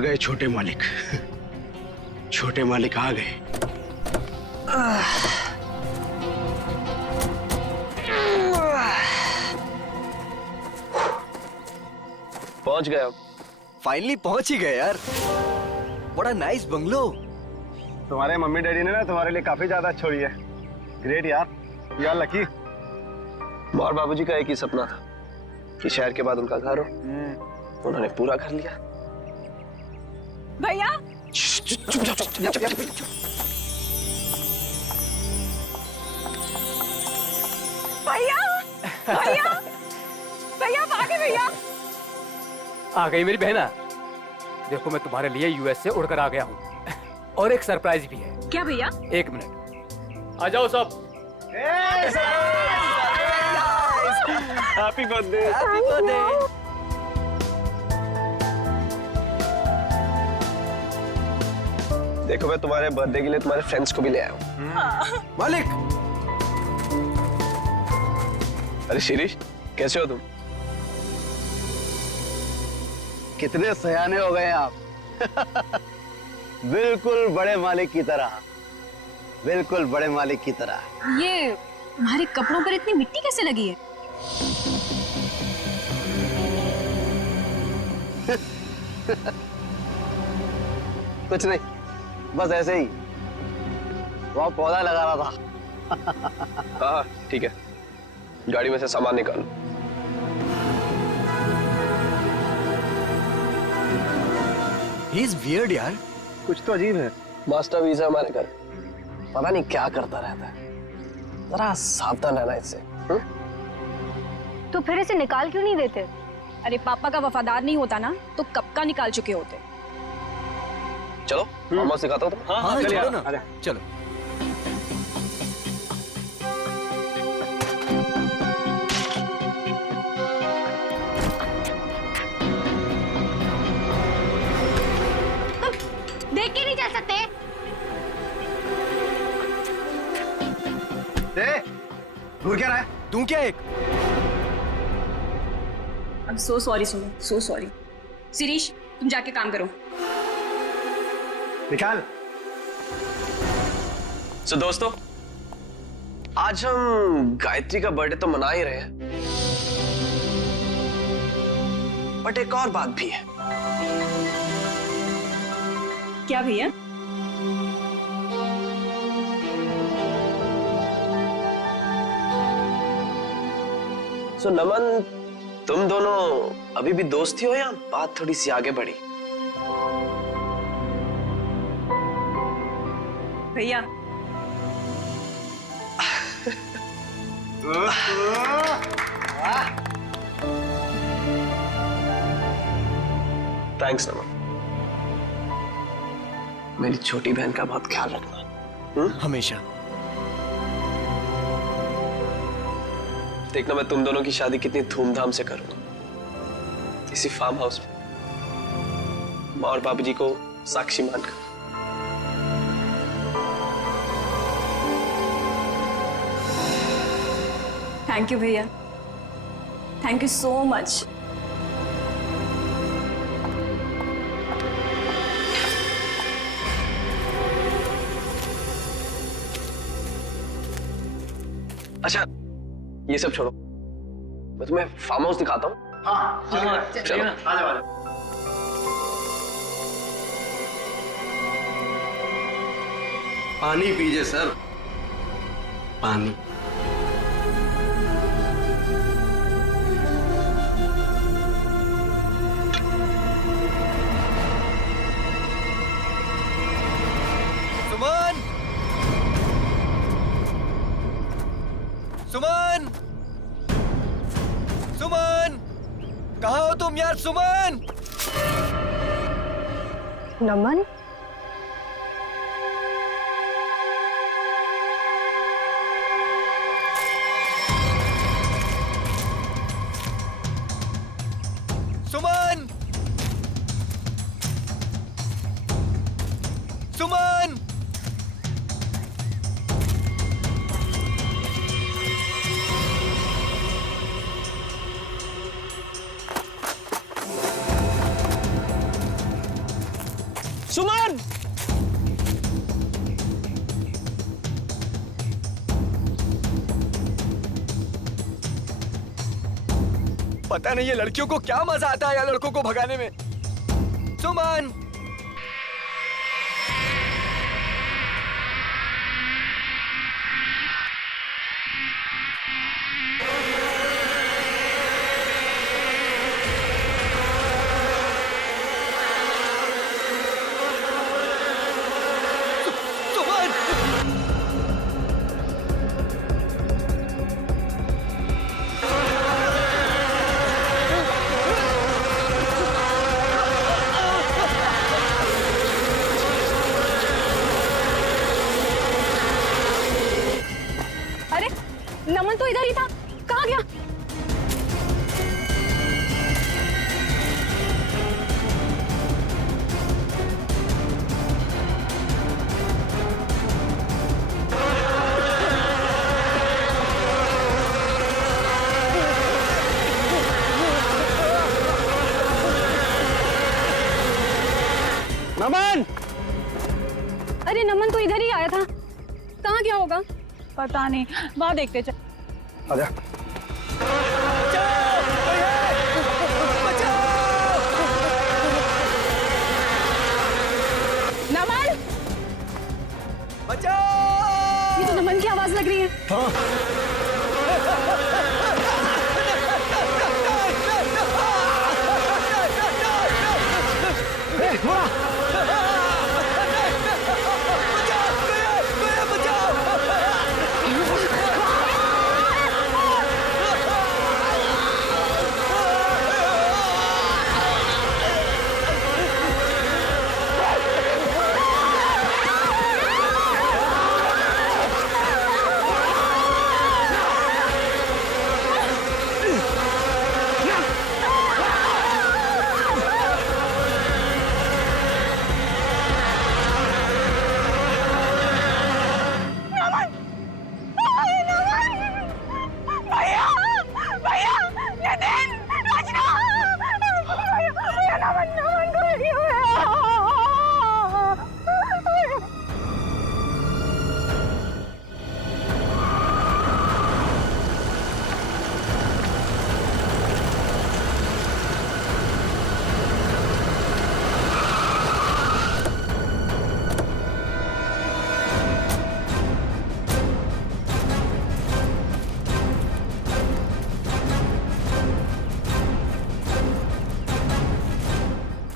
गए छोटे मालिक। छोटे मालिक आ गए। पहुंच गए अब। फाइनली पहुंच ही गए यार। बड़ा नाइस बंगलो। तुम्हारे मम्मी डैडी ने ना तुम्हारे लिए काफी ज्यादा छोड़ी है। ग्रेट यार, यू आर लकी। और बाबूजी का एक ही सपना था कि शहर के बाद उनका घर हो। उन्होंने पूरा कर लिया। भैया भैया भैया भैया आ गए भैया। आ गई मेरी बहना। देखो मैं तुम्हारे लिए यूएस से उड़कर आ गया हूँ और एक सरप्राइज भी है। क्या भैया? एक मिनट, आ जाओ सब। Happy birthday. Happy birthday. देखो मैं तुम्हारे बर्थडे के लिए तुम्हारे फ्रेंड्स को भी ले आया हूँ। मालिक। अरे शिरीष, कैसे हो तुम? कितने सयाने हो गए आप। बिल्कुल बड़े मालिक की तरह, बिल्कुल बड़े मालिक की तरह। ये तुम्हारे कपड़ों पर इतनी मिट्टी कैसे लगी है? कुछ नहीं, बस ऐसे ही वहाँ पौधा लगा रहा था। हाँ ठीक है, गाड़ी में से सामान निकालो। ही इज वियर्ड यार। कुछ तो अजीब है। मास्टर वीजा हमारे घर, पता नहीं क्या करता रहता है। जरा सावधान रहना इससे। तो फिर इसे निकाल क्यों नहीं देते? अरे पापा का वफादार नहीं होता ना तो कब का निकाल चुके होते। चलो मामा सिखाता हूँ तुम्हें। हाँ चलिए, चलो ना, आजा। चलो। देख के नहीं चल सकते? दूर क्या रहा है? तू क्या एक? I'm so sorry सुनो, so sorry। शिरीष तुम जाके काम करो। निकाल। तो दोस्तों, आज हम गायत्री का बर्थडे तो मना ही रहे हैं, बट एक और बात भी है। क्या भैया? सो नमन, तुम दोनों अभी भी दोस्त ही हो या बात थोड़ी सी आगे बढ़ी? भैया थैंक्स नमन। मेरी छोटी बहन का बहुत ख्याल रखना। हमेशा। देखना मैं तुम दोनों की शादी कितनी धूमधाम से करूंगा, इसी फार्म हाउस में, माँ और बाबूजी को साक्षी मानकर। थैंक यू भैया, थैंक यू सो मच। अच्छा ये सब छोड़ो, मैं तुम्हें फार्म हाउस दिखाता हूँ। चलो। पानी पीजिए सर, पानी। सुमन, सुमन, सुमन, कहाँ हो तुम यार? सुमन। नमन, सुमन, सुमन। पता नहीं ये लड़कियों को क्या मजा आता है यार लड़कों को भगाने में। सुमन नमन तो इधर ही था, कहाँ गया? नमन! अरे नमन तो इधर ही आया था, कहाँ गया होगा? पता नहीं, वहां देखते चल। आजा। नमन, ये तो नमन की आवाज लग रही है।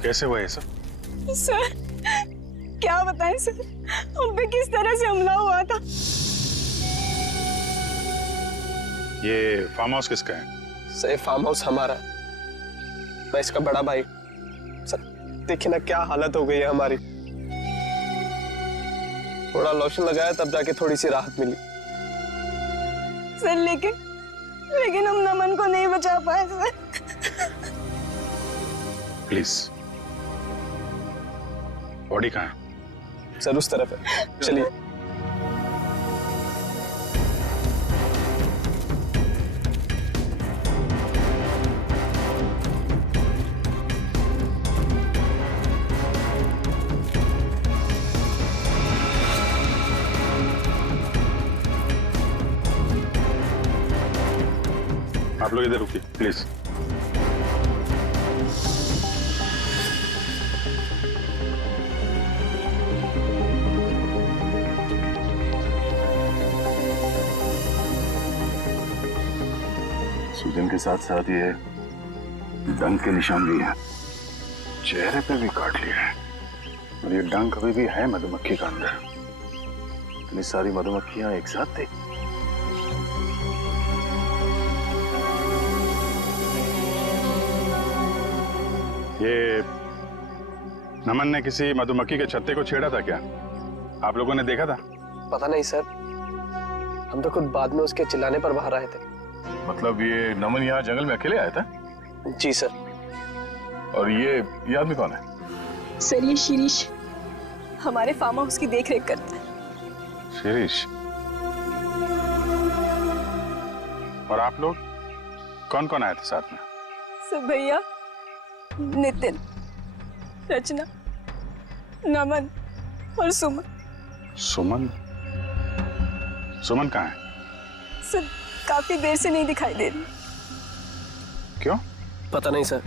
कैसे हुआ ये सब? सर क्या बताएं सर, हम पे किस तरह से हमला हुआ था। ये फार्म हाउस किसका है? सर ये फार्म हाउस हमारा, मैं इसका बड़ा भाई। सर देखिए ना क्या हालत हो गई है हमारी। थोड़ा लोशन लगाया तब जाके थोड़ी सी राहत मिली। सर लेकिन हम नमन को नहीं बचा पाए सर। प्लीज, बॉडी कहाँ है? सर उस तरफ है, चलिए। आप लोग इधर रुकिए प्लीज। सूजन के साथ साथ ये डंक के निशान भी हैं, चेहरे पे भी काट लिया है। और ये डंक अभी भी है मधुमक्खी का अंदर। इतनी सारी मधुमक्खियां एक साथ थी। ये नमन ने किसी मधुमक्खी के छत्ते को छेड़ा था क्या? आप लोगों ने देखा था? पता नहीं सर, हम तो खुद बाद में उसके चिल्लाने पर बाहर आए थे। मतलब ये नमन यहाँ जंगल में अकेले आया था? जी सर। और ये आदमी कौन है? सर ये शिरीष हमारे फार्म हाउस की देखरेख करता है। शिरीष? और आप लोग कौन कौन आए थे साथ में? सर भैया, नितिन, रचना, नमन और सुमन। सुमन? सुमन कहाँ है? सर काफी देर से नहीं दिखाई दे रही। क्यों? पता नहीं सर,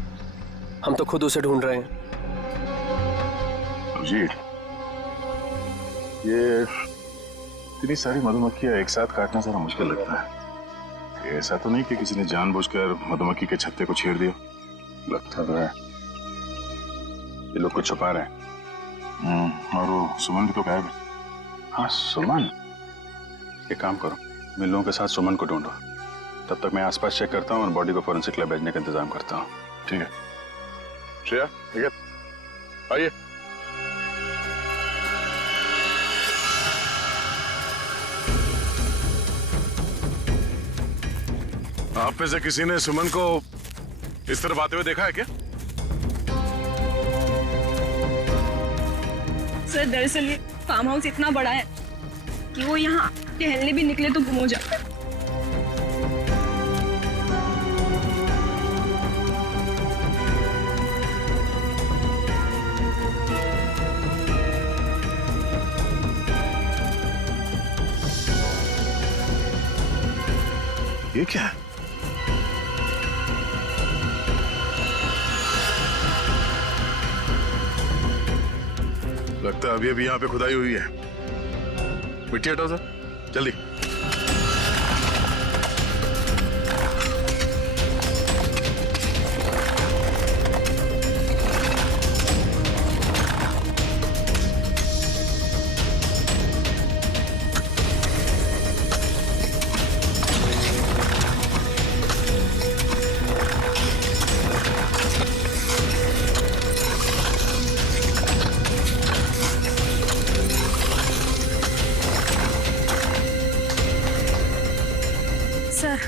हम तो खुद उसे ढूंढ रहे हैं। अभिजीत, ये इतनी सारी मधुमक्खियां एक साथ काटना जरा मुश्किल लगता है। ये ऐसा तो नहीं कि किसी ने जानबूझकर मधुमक्खी के छत्ते को छेड़ दिया? लगता तो है ये लोग कुछ छुपा रहे हैं। और वो सुमन भी तो गायब है। हाँ सुमन, एक काम करो, मैं लोगों के साथ सुमन को ढूंढो, तब तक मैं आसपास चेक करता हूँ और बॉडी को फोरेंसिक लैब भेजने का इंतजाम करता हूँ। ठीक है श्रेया, ठीक है, आइए। आप में से किसी ने सुमन को इस तरफ आते हुए देखा है क्या? सर दरअसल ये फार्म हाउस इतना बड़ा है कि वो यहाँ टहलने भी निकले तो गुम हो जाता है। ये क्या है? लगता है अभी अभी यहाँ पे खुदाई हुई है। मिट्टी हटाओ सर, जल्दी। सर,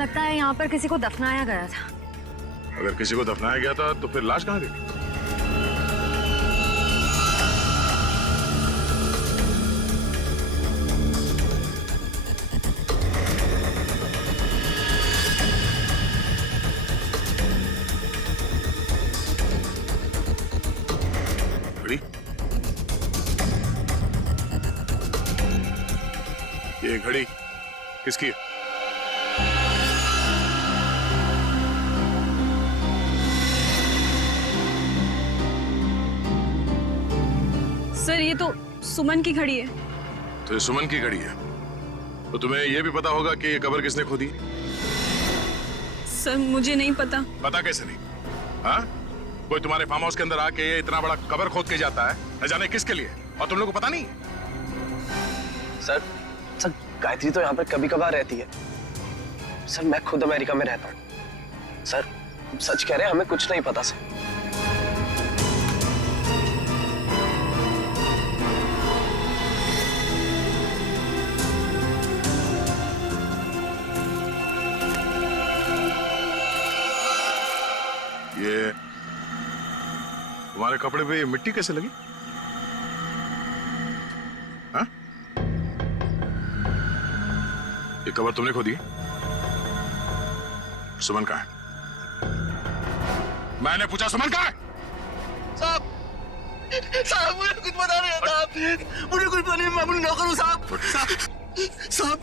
लगता है यहाँ पर किसी को दफनाया गया था। अगर किसी को दफनाया गया था तो फिर लाश कहाँ गई? घड़ी? ये घड़ी किसकी है? सर ये तो सुमन की घड़ी है। तो ये सुमन की घड़ी है, तो तुम्हें यह भी पता होगा कि ये कब्र किसने खोदी? सर मुझे नहीं पता। पता कैसे नहीं? हाँ, कोई तुम्हारे फार्म हाउस के अंदर आके ये इतना बड़ा कब्र खोद के जाता है, न जाने किसके लिए, और तुम लोगों को पता नहीं? सर गायत्री तो यहाँ पर कभी कभार रहती है। सर मैं खुद अमेरिका में रहता हूँ। सर सच कह रहे हैं, हमें कुछ नहीं पता सर। ये तुम्हारे कपड़े पे मिट्टी कैसे लगी? हाँ? ये कब्र तुमने खोदी? सुमन कहाँ है? मैंने पूछा सुमन कहाँ है? साहब मुझे कुछ पता नहीं है साहब, मुझे कुछ पता नहीं, मैं अपनी नौकर हूँ साहब। साहब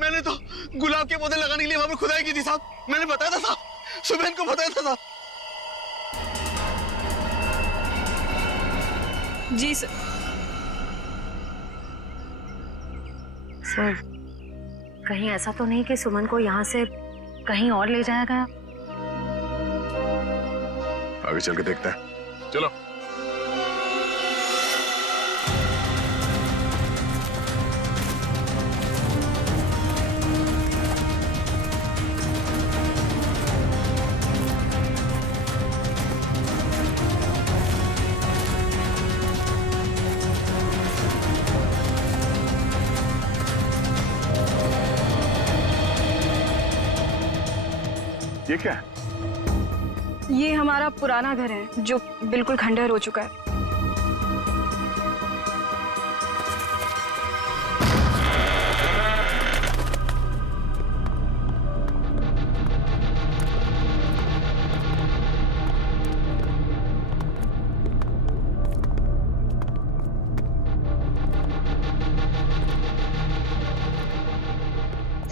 मैंने तो गुलाब के पौधे लगाने के लिए वहां पर खुदाई की थी साहब, मैंने बताया था साहब, सुबह को बताया था साहब। जी सर। सर, कहीं ऐसा तो नहीं कि सुमन को यहाँ से कहीं और ले जाया गया? आगे चल के देखते हैं, चलो। ये क्या है? ये हमारा पुराना घर है जो बिल्कुल खंडहर हो चुका है।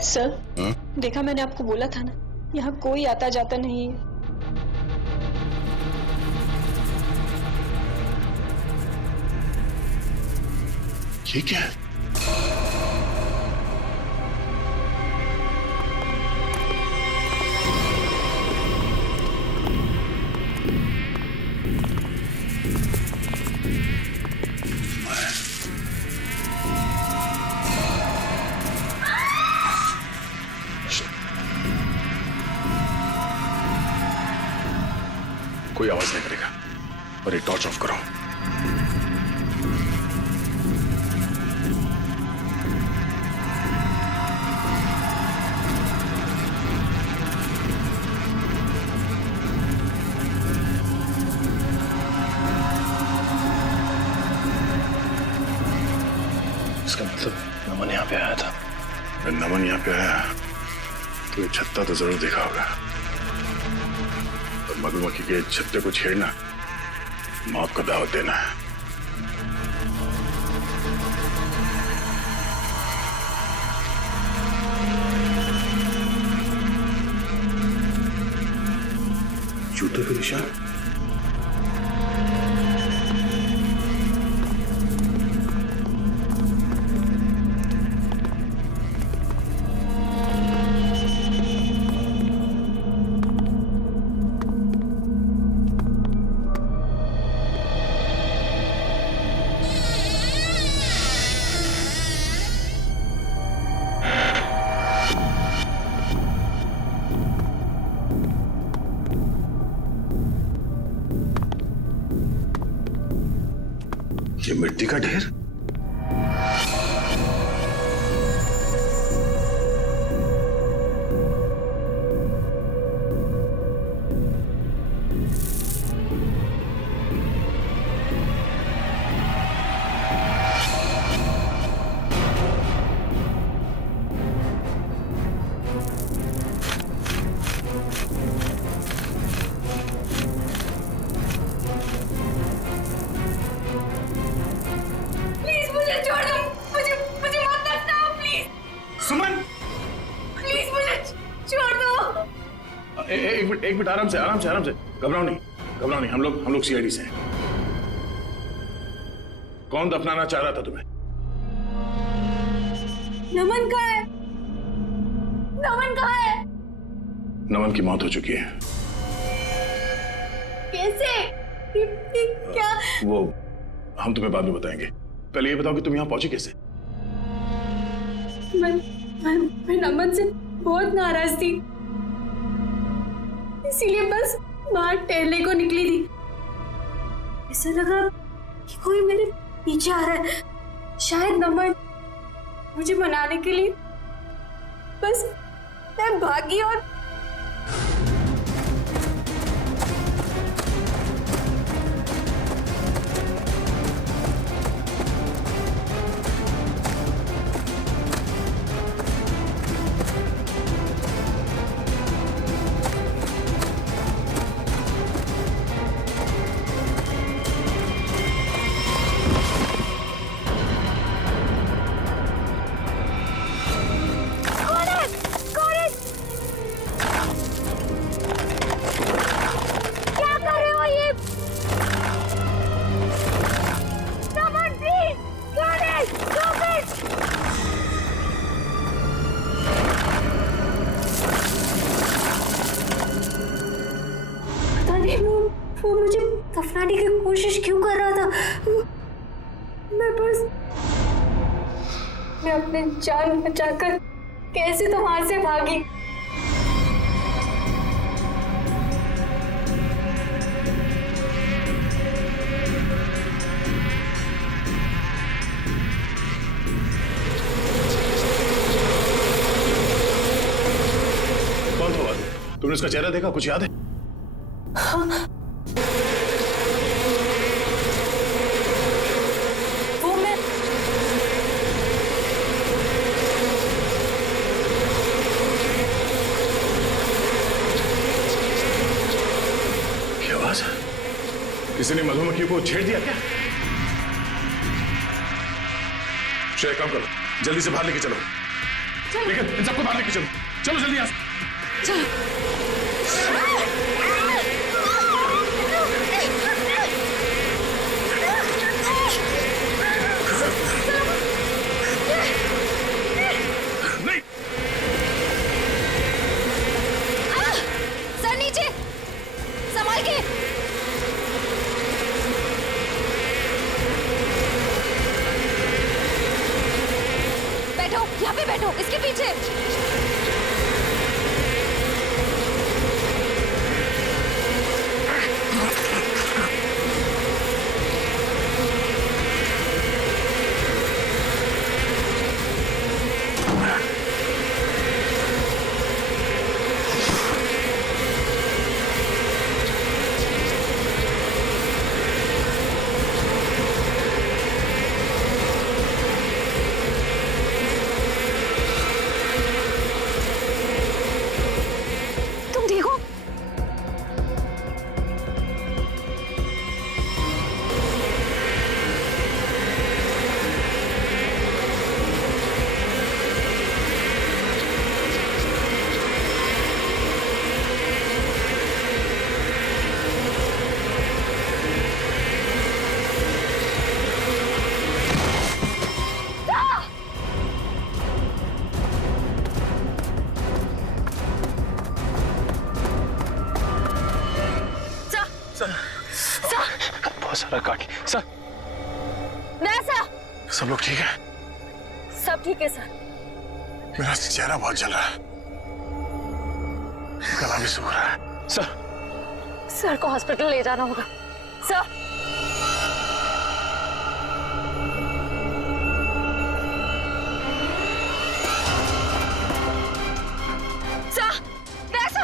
सर, देखा मैंने आपको बोला था ना, यहाँ कोई आता जाता नहीं है। ये क्या है? कोई आवाज नहीं करेगा और ये टॉर्च ऑफ करो। इसका मतलब नमन यहाँ पे आया था। अगर नमन यहाँ पे आया तो ये छत्ता तो जरूर देखा होगा। और मधुमक्खी के छत्ते को छेड़ना मौत को दावत देना है। जूते के निशान। ये मिट्टी का ढेर। एक मिनट आराम से घबराओ नहीं। हम लोग सीआईडी से हैं। कौन दफनाना चाह रहा था तुम्हें? नमन कहाँ है? नमन कहाँ है? नमन की मौत हो चुकी है। कैसे? क्या? वो हम तुम्हें बाद में बताएंगे। पहले ये बताओ कि तुम यहाँ पहुंची कैसे? मैं नमन से बहुत नाराज थी, इसीलिए बस बाहर टहलने को निकली थी। ऐसा लगा कि कोई मेरे पीछे आ रहा है। शायद नमन मुझे मनाने के लिए, बस मैं भागी और वो मुझे दफनाने की कोशिश क्यों कर रहा था? मैं अपने जान बचाकर कैसे तो वहां से भागी। कौन था वो? तुमने उसका चेहरा देखा? कुछ याद है? हाँ। किसी ने मधुमक्खी को छेड़ दिया क्या? श्रेय, काम करो, जल्दी से बाहर लेके चलो। लेकिन इन सबको बाहर लेके चलो। चलो जल्दी यहाँ से। चलो। सर नीचे, संभाल के। बैठो, यहाँ पे बैठो, इसके पीछे। तुम ठीक हो? बहुत सारा काट लिया सर। वैसा सब लोग ठीक है? सब ठीक है सर। मेरा चेहरा बहुत जल रहा है, गला भी सूख रहा है। सर को हॉस्पिटल ले जाना होगा। सर वैसा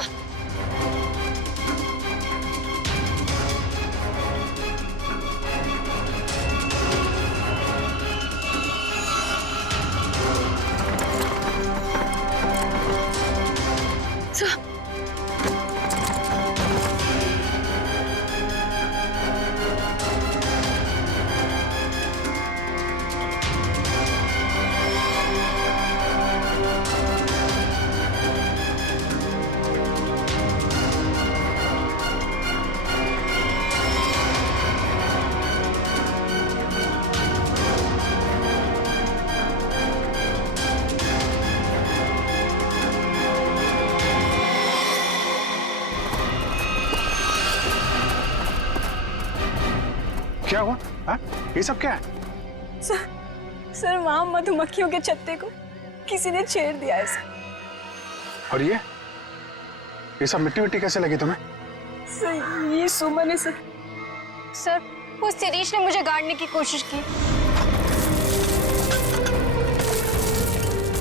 क्या हुआ? हाँ? ये सब क्या है? सर वहां मधुमक्खियों के छत्ते को किसी ने छेड़ दिया है सर। और ये सब मिट्टी मिट्टी कैसे लगी तुम्हें? सर ये सुमन है सर। सर वो शिरीष ने मुझे गाड़ने की कोशिश की।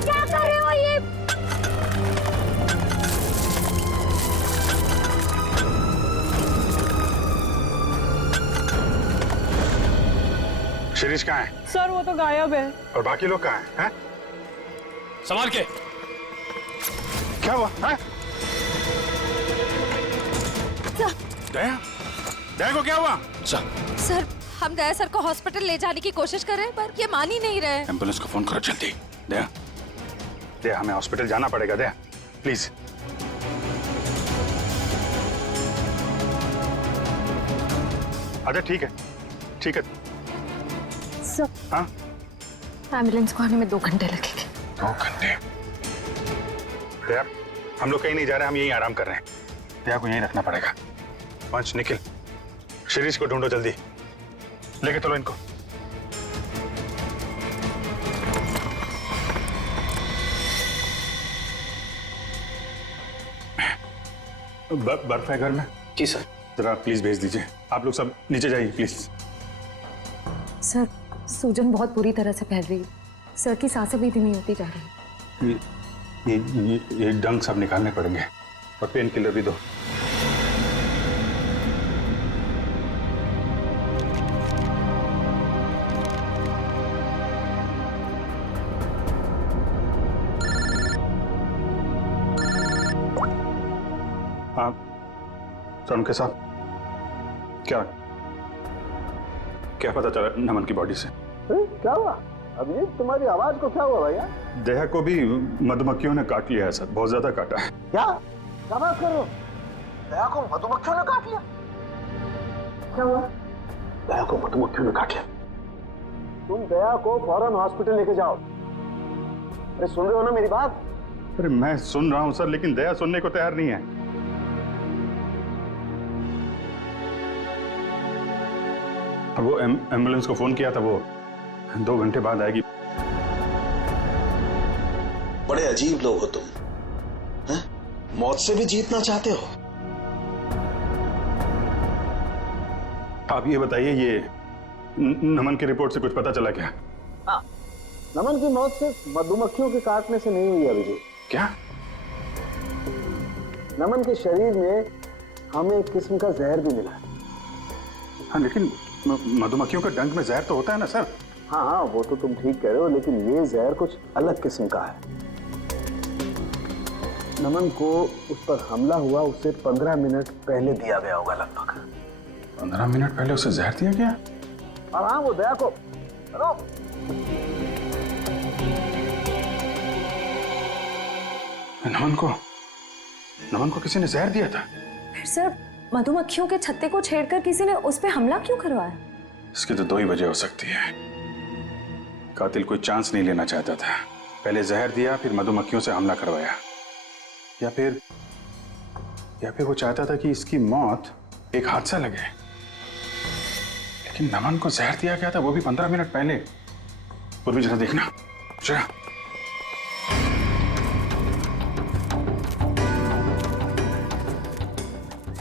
क्या कर रहे हो ये? शिरीष कहाँ है? सर वो तो गायब है। और बाकी लोग कहाँ हैं? हैं? संभाल के। क्या हुआ? हैं? दया? दया को क्या हुआ? सर हम दया सर को हॉस्पिटल ले जाने की कोशिश कर रहे हैं पर ये मान ही नहीं रहे। एम्बुलेंस को फोन करो जल्दी। दया, दया हमें हॉस्पिटल जाना पड़ेगा। दया प्लीज। अच्छा ठीक है, ठीक है। सर हाँ? एम्बुलेंस को आने में 2 घंटे लगेंगे। 2 घंटे? दया हम लोग कहीं नहीं जा रहे, हम यहीं आराम कर रहे हैं। दया को यहीं रखना पड़ेगा। पंच निखिल, शिरीष को ढूंढो जल्दी, लेके चलो इनको। बर्फ है घर में? जी सर। जरा प्लीज भेज दीजिए। आप लोग सब नीचे जाइए प्लीज। सर सूजन बहुत बुरी तरह से फैल रही है। सर की सांसें भी धीमी होती जा रही है। ये डंक सब निकालने पड़ेंगे और पेन किलर भी दो। हाँ सर, उनके साथ क्या पता चला नमन की बॉडी से? क्या हुआ? अब ये तुम्हारी आवाज को क्या हुआ भैया? दया को भी मधुमक्खियों ने काट लिया है सर, बहुत ज्यादा काटा है। क्या बात कर रहे हो? दया को मधुमक्खियों ने काट लिया। क्या हुआ? दया को मधुमक्खियों ने काट लिया। तुम दया को फौरन हॉस्पिटल लेके जाओ। अरे सुन रहे हो ना मेरी बात? अरे मैं सुन रहा हूं सर, लेकिन दया सुनने को तैयार नहीं है। अब वो एम्बुलेंस को फोन किया था, वो 2 घंटे बाद आएगी। बड़े अजीब लोग हो तुम, हैं? मौत से भी जीतना चाहते हो। आप ये बताइए, ये नमन की रिपोर्ट से कुछ पता चला क्या? हाँ, नमन की मौत सिर्फ मधुमक्खियों के काटने से नहीं हुई अभिजीत। क्या? नमन के शरीर में हमें एक किस्म का जहर भी मिला है। हाँ, लेकिन मधुमक्खियों के डंक में जहर तो होता है ना सर? हाँ हाँ, वो तो तुम ठीक कह रहे हो, लेकिन ये जहर कुछ अलग किस्म का है। नमन को उस पर हमला हुआ उससे 15 मिनट पहले दिया गया होगा लगभग। 15 मिनट पहले उसे जहर दिया गया? और हाँ, वो दया को नमन को किसी ने जहर दिया था? फिर सर मधुमक्खियों के छत्ते को छेड़कर किसी ने उस पर हमला क्यों करवाया? इसकी तो 2 ही वजह हो सकती है। कातिल कोई चांस नहीं लेना चाहता था, पहले जहर दिया फिर मधुमक्खियों से हमला करवाया, या फिर वो चाहता था कि इसकी मौत एक हादसा लगे। लेकिन नमन को जहर दिया गया था, वो भी 15 मिनट पहले। पूर्वी जरा देखना, जरा।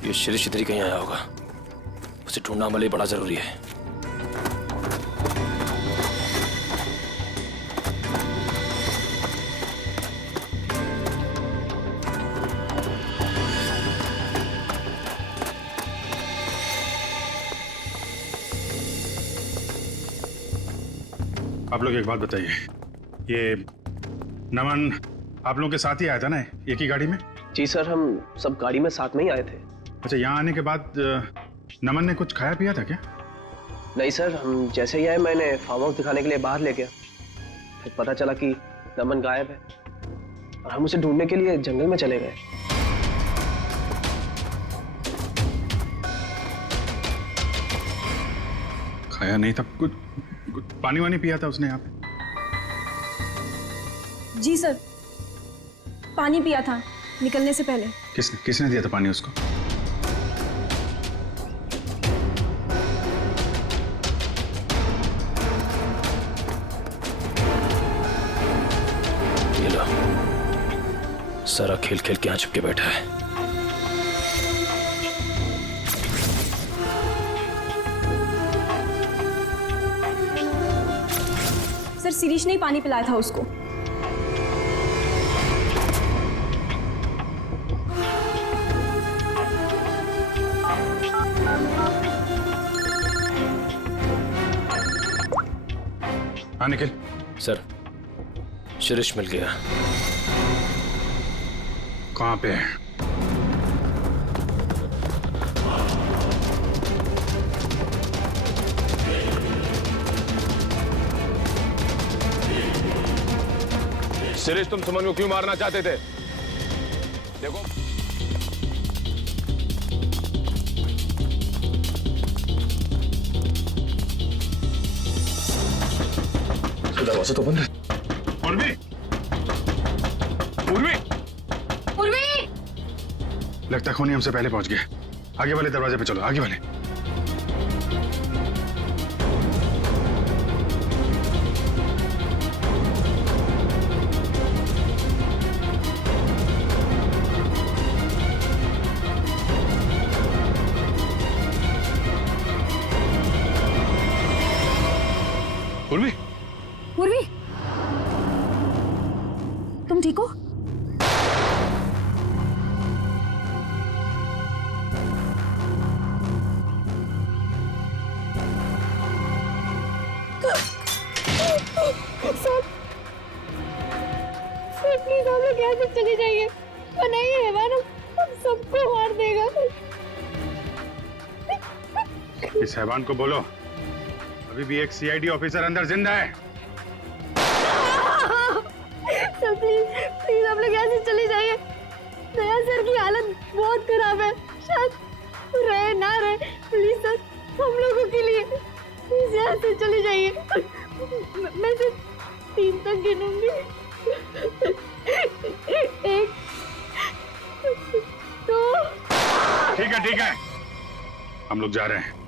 ये शिरीष इधर ही कहीं आया होगा, उसे ढूंढना हमारे लिए बड़ा जरूरी है। आप लोग एक बात बताइए, ये नमन आप लोगों के साथ ही आया था ना, एक ही गाड़ी में? जी सर, हम सब गाड़ी में साथ में ही आए थे। अच्छा, यहाँ आने के बाद नमन ने कुछ खाया पिया था क्या? नहीं सर, हम जैसे ही आए मैंने फार्म हाउस दिखाने के लिए बाहर ले गया, फिर पता चला कि नमन गायब है और हम उसे ढूंढने के लिए जंगल में चले गए। खाया नहीं था, कुछ पानी वानी पिया था उसने यहाँ पे? जी सर, पानी पिया था निकलने से पहले। किसने दिया था पानी उसको? ये लो, सारा खेल खेल के यहाँ चिपके बैठा है। सर शिरीष ने ही पानी पिलाया था उसको। हाँ निखिल। सर, शिरीष मिल गया। कहाँ पे है? शिरीष, तुम सुमन को क्यों मारना चाहते थे? देखो, दरवाजा तो बंद है। पूर्वी! पूर्वी! पूर्वी! लगता खूनी हमसे पहले पहुंच गया। आगे वाले दरवाजे पे चलो, आगे वाले। पूर्वी! पूर्वी, तुम ठीक हो? सर प्लीज हम लोग यहाँ से चले जाइए, वरना ये हैवान हम सबको मार देगा। इस हैवान को बोलो अभी भी एक सीआईडी ऑफिसर अंदर जिंदा है। सर प्लीज प्लीज हम लोग यहाँ से चले जाइए। दया सर की हालत बहुत खराब है, शायद रहे ना रहे, प्लीज सर हम लोगों के लिए प्लीज यहाँ से चले जाइए। मैं सिर्फ 3 तक गिनूंगी। 1 2। ठीक है हम लोग जा रहे हैं।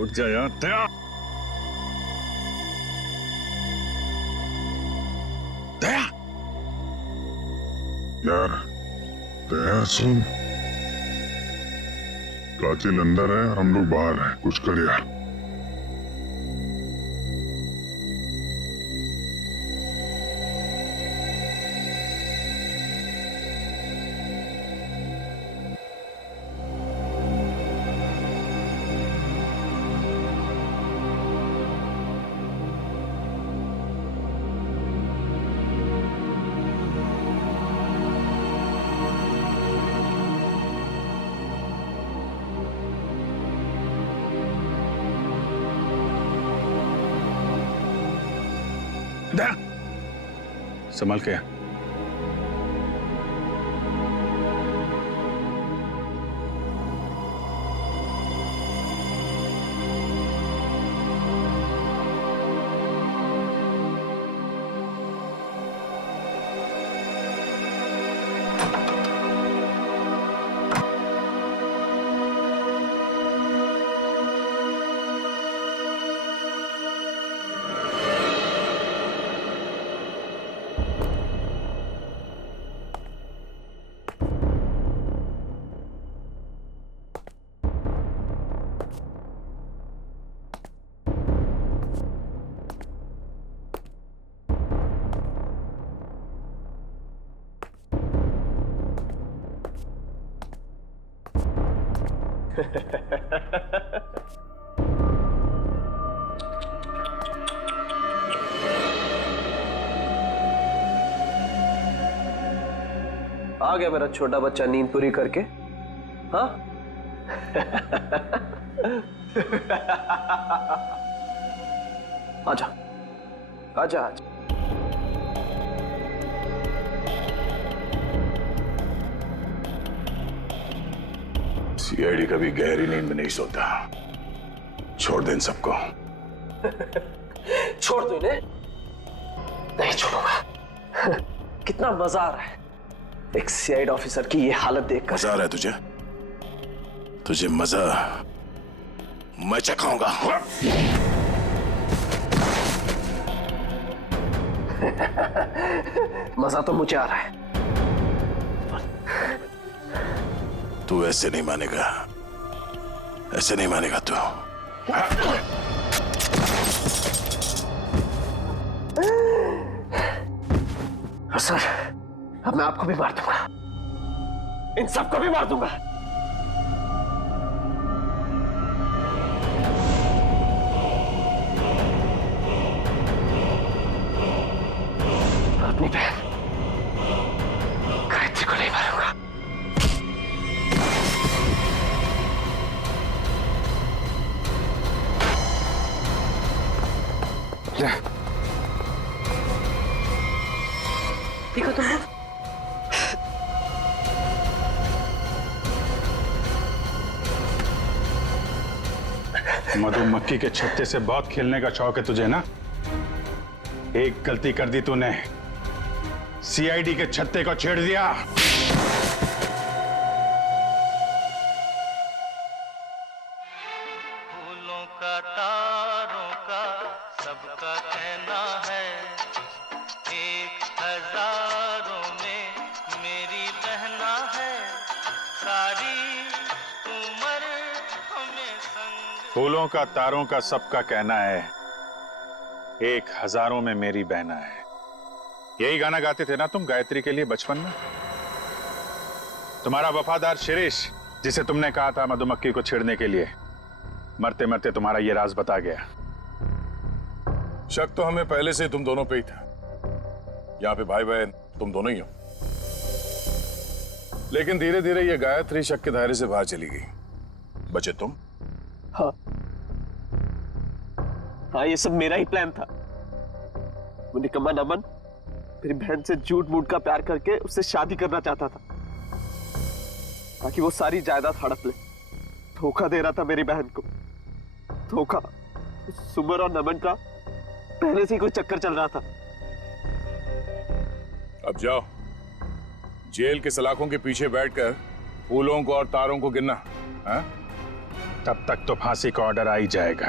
उठ जा यार। दया दया यार, दया सुन, प्राचीन अंदर है, हम लोग बाहर हैं, कुछ कर यार। संभाल के। आ गया मेरा छोटा बच्चा नींद पूरी करके। हाँ आजा आजा आजा। सीआईडी कभी गहरी नींद में नहीं सोता। छोड़ दे इन सबको। छोड़ दो इन्हें। नहीं छोड़ूंगा। कितना मजा आ रहा है एक सीआईडी ऑफिसर की ये हालत देखकर। मजा आ रहा है तुझे? तुझे मजा मैं चखाऊंगा। मजा तो मुझे आ रहा है। तू ऐसे नहीं मानेगा, ऐसे नहीं मानेगा तू। सर, अब मैं आपको भी मार दूंगा, इन सबको भी मार दूंगा। अपनी बहन गायत्री को नहीं मारूंगा। देखो तुम लोग, मधुमक्खी के छत्ते से बहुत खेलने का शौक है तुझे ना? एक गलती कर दी तूने, सीआईडी के छत्ते को छेड़ दिया। फूलों का तारों का सबका कहना है, 1000 में मेरी बहना है, सारी उम्र हमें संग। फूलों का तारों का सबका कहना है, 1000 में मेरी बहना है। यही गाना गाते थे ना तुम गायत्री के लिए बचपन में? तुम्हारा वफादार शिरीष, जिसे तुमने कहा था मधुमक्खी को छेड़ने के लिए, मरते मरते तुम्हारा ये राज बता गया। शक तो हमें पहले से तुम दोनों पे ही था। यहाँ पे भाई बहन तुम दोनों ही हो। लेकिन धीरे धीरे ये गायत्री शक के दायरे से बाहर चली गई, बचे तुम। हाँ हाँ, ये सब मेरा ही प्लान था। वो निकम्मा नमन मेरी बहन से झूठ मूठ का प्यार करके उससे शादी करना चाहता था ताकि वो सारी जायदाद हड़प ले। धोखा दे रहा था मेरी बहन को। धोखा। सुमर और नमन का पहले से ही कोई चक्कर चल रहा था। अब जाओ, जेल के सलाखों के पीछे बैठकर फूलों को और तारों को गिनना। हाँ? तब तक तो फांसी का ऑर्डर आ ही जाएगा।